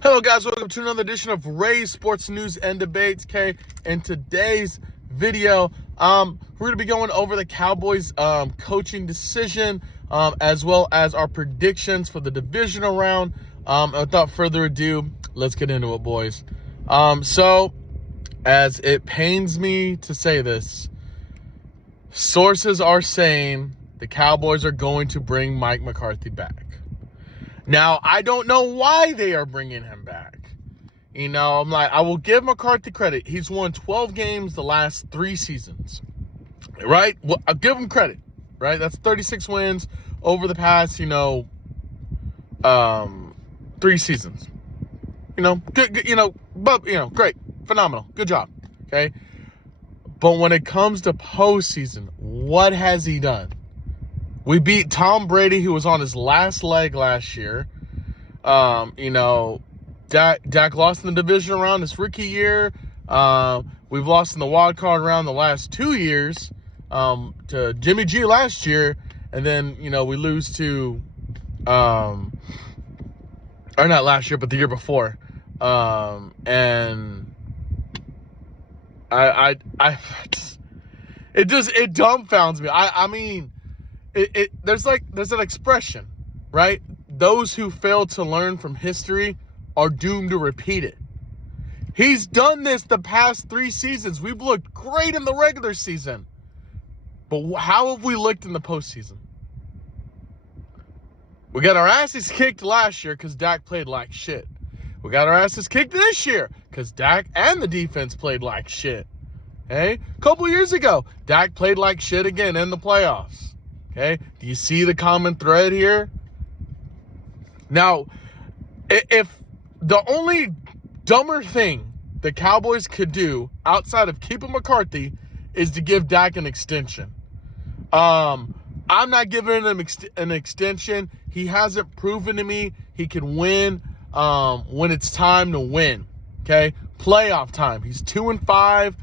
Hello guys, welcome to another edition of Ray's Sports News and Debates. Okay, in today's video, we're going to be going over the Cowboys coaching decision, as well as our predictions for the divisional round. Without further ado, let's get into it, boys. So, as it pains me to say this, sources are saying the Cowboys are going to bring Mike McCarthy back. Now, I don't know why they are bringing him back. I will give McCarthy credit. He's won 12 games the last 3 seasons, right? Well, I'll give him credit, right? That's 36 wins over the past, 3 seasons. Great, phenomenal, good job, okay? But when it comes to postseason, what has he done? We beat Tom Brady, who was on his last leg last year. Dak lost in the divisional round his rookie year. We've lost in the wild card round the last 2 years to Jimmy G last year. And then, we lose to, or not last year, but the year before. And it dumbfounds me. There's an expression, right? Those who fail to learn from history are doomed to repeat it. He's done this the past 3 seasons. We've looked great in the regular season. But how have we looked in the postseason? We got our asses kicked last year because Dak played like shit. We got our asses kicked this year because Dak and the defense played like shit. Okay? A couple years ago, Dak played like shit again in the playoffs. Okay, do you see the common thread here? Now, if the only dumber thing the Cowboys could do outside of keeping McCarthy is to give Dak an extension. I'm not giving him an extension. He hasn't proven to me he can win when it's time to win. Okay, playoff time. He's 2-5.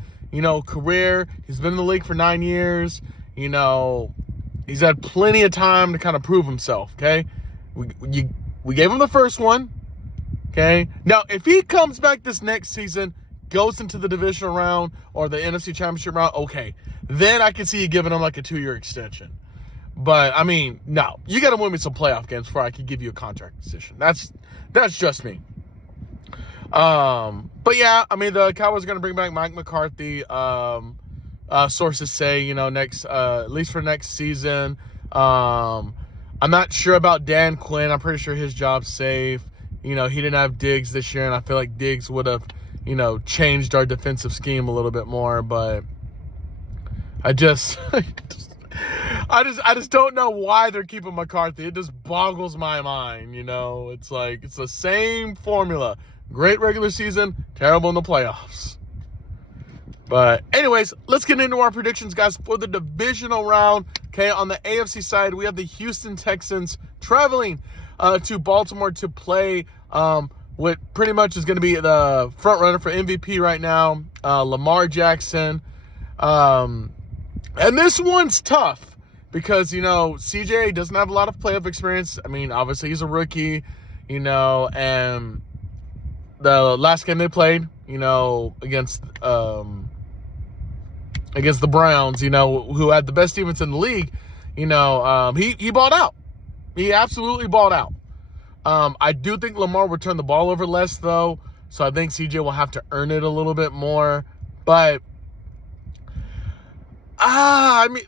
Career. He's been in the league for 9 years. He's had plenty of time to kind of prove himself, okay? We gave him the first one, okay? Now, if he comes back this next season, goes into the divisional round or the NFC Championship round, okay, then I can see you giving him like a 2-year extension. But, no. You got to win me some playoff games before I can give you a contract decision. That's just me. But, yeah, the Cowboys are going to bring back Mike McCarthy. Sources say, at least for next season. I'm not sure about Dan Quinn. I'm pretty sure his job's safe. He didn't have Diggs this year, and I feel like Diggs would have, changed our defensive scheme a little bit more. But I just don't know why they're keeping McCarthy. It just boggles my mind. It's like it's the same formula. Great regular season, terrible in the playoffs. But anyways, let's get into our predictions, guys, for the divisional round. Okay, on the AFC side, we have the Houston Texans traveling to Baltimore to play what pretty much is going to be the front runner for MVP right now, Lamar Jackson. And this one's tough because, CJ doesn't have a lot of playoff experience. Obviously he's a rookie, and the last game they played, against the Browns, who had the best defense in the league, he balled out. He absolutely balled out. I do think Lamar would turn the ball over less, though, so I think CJ will have to earn it a little bit more. But,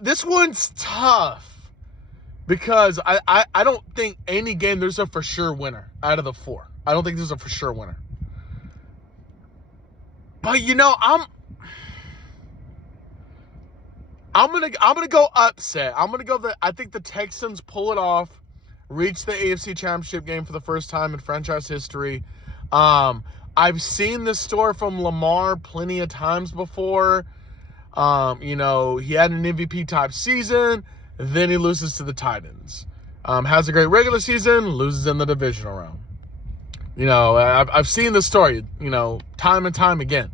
this one's tough because I don't think any game there's a for sure winner out of the 4. I don't think there's a for sure winner. But, I'm gonna go upset. I think the Texans pull it off, reach the AFC Championship game for the first time in franchise history. I've seen this story from Lamar plenty of times before. He had an MVP type season, then he loses to the Titans. Has a great regular season, loses in the divisional round. I've seen this story, time and time again.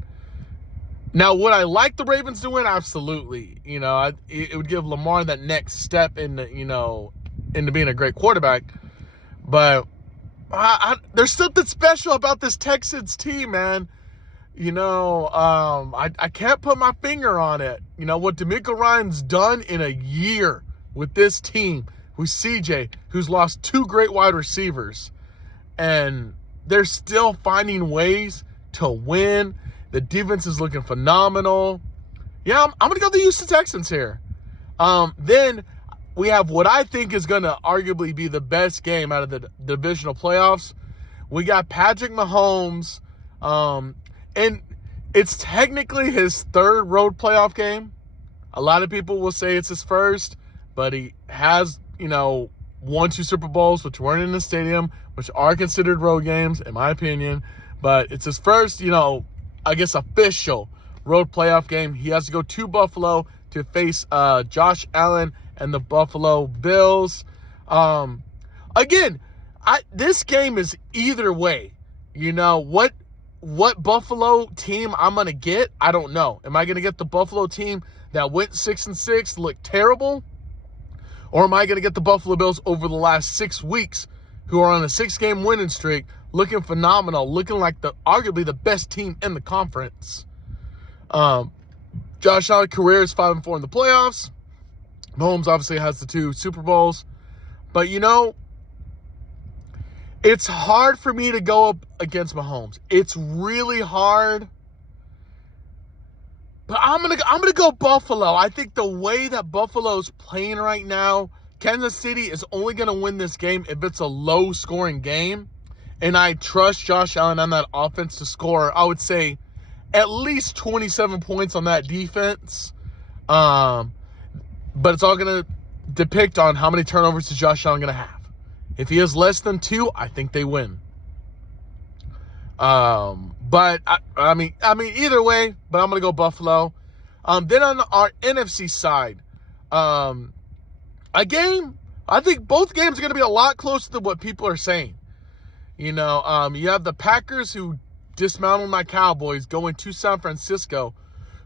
Now, would I like the Ravens to win? Absolutely. It would give Lamar that next step into being a great quarterback. But there's something special about this Texans team, man. I can't put my finger on it. What DeMeco Ryans done in a year with this team, with CJ, who's lost 2 great wide receivers, and they're still finding ways to win. The defense is looking phenomenal. Yeah, I'm going to go the Houston Texans here. Then we have what I think is going to arguably be the best game out of the divisional playoffs. We got Patrick Mahomes, and it's technically his 3rd road playoff game. A lot of people will say it's his first, but he has, won 2 Super Bowls, which weren't in the stadium, which are considered road games, in my opinion. But it's his first, I guess, official road playoff game. He has to go to Buffalo to face Josh Allen and the Buffalo Bills. Again, this game is either way. What Buffalo team I'm going to get, I don't know. Am I going to get the Buffalo team that went 6-6, looked terrible? Or am I going to get the Buffalo Bills over the last 6 weeks, who are on a 6-game winning streak, looking phenomenal, looking like arguably the best team in the conference? Josh Allen's career is 5-4 in the playoffs. Mahomes obviously has the 2 Super Bowls. But, it's hard for me to go up against Mahomes. It's really hard. But I'm gonna go Buffalo. I think the way that Buffalo's playing right now, Kansas City is only gonna win this game if it's a low-scoring game. And I trust Josh Allen on that offense to score, I would say, at least 27 points on that defense. But it's all gonna depict on how many turnovers is Josh Allen gonna have. If he has less than 2, I think they win. But I mean, either way. But I'm gonna go Buffalo. Then on our NFC side, a game. I think both games are gonna be a lot closer than what people are saying. You have the Packers, who dismantled my Cowboys, going to San Francisco,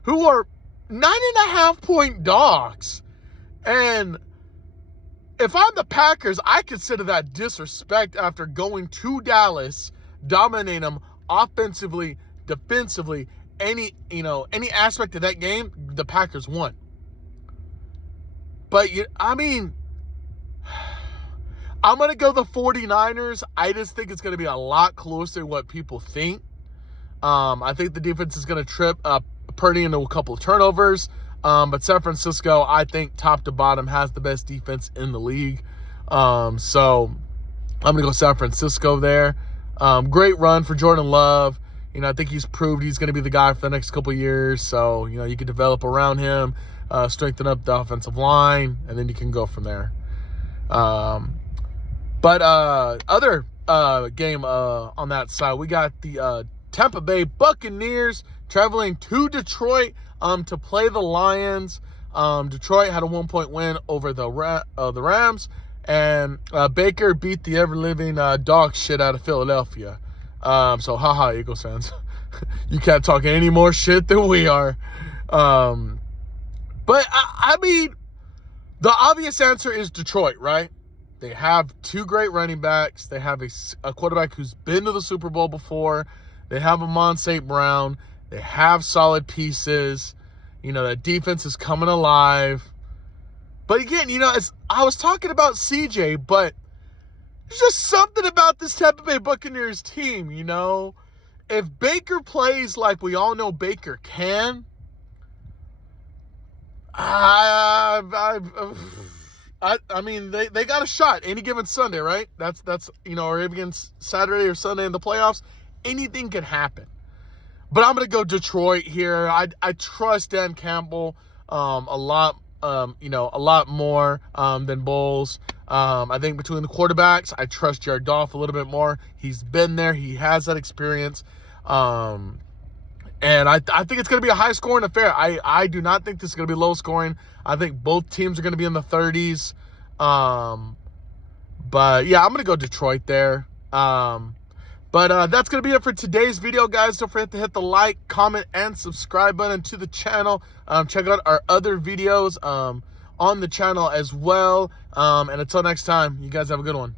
who are 9.5-point dogs, and if I'm the Packers, I consider that disrespect after going to Dallas, dominating them offensively, defensively, any aspect of that game, the Packers won. But, I'm going to go the 49ers. I just think it's going to be a lot closer than what people think. I think the defense is going to trip Purdy into a couple of turnovers. But San Francisco, I think, top to bottom, has the best defense in the league. So I'm going to go San Francisco there. Great run for Jordan Love. I think he's proved he's going to be the guy for the next couple of years. So, you can develop around him, strengthen up the offensive line, and then you can go from there. But other game on that side, we got the Tampa Bay Buccaneers traveling to Detroit to play the Lions. Detroit had a 1-point win over the Rams, and Baker beat the ever-living dog shit out of Philadelphia. So, haha, Eagles fans. You can't talk any more shit than we are. But, I mean, the obvious answer is Detroit, right? They have 2 great running backs. They have a quarterback who's been to the Super Bowl before. They have Amon St. Brown. They have solid pieces. That defense is coming alive. But again, I was talking about CJ, but there's just something about this Tampa Bay Buccaneers team, If Baker plays like we all know Baker can, I mean, they got a shot any given Sunday, right? That's or even Saturday or Sunday in the playoffs. Anything can happen. But I'm going to go Detroit here. I trust Dan Campbell a lot more than Bowles. I think between the quarterbacks, I trust Jared Goff a little bit more. He's been there. He has that experience. And I think it's going to be a high-scoring affair. I do not think this is going to be low-scoring. I think both teams are going to be in the 30s. But, yeah, I'm going to go Detroit there. But that's going to be it for today's video, guys. Don't forget to hit the like, comment, and subscribe button to the channel. Check out our other videos on the channel as well. And until next time, you guys have a good one.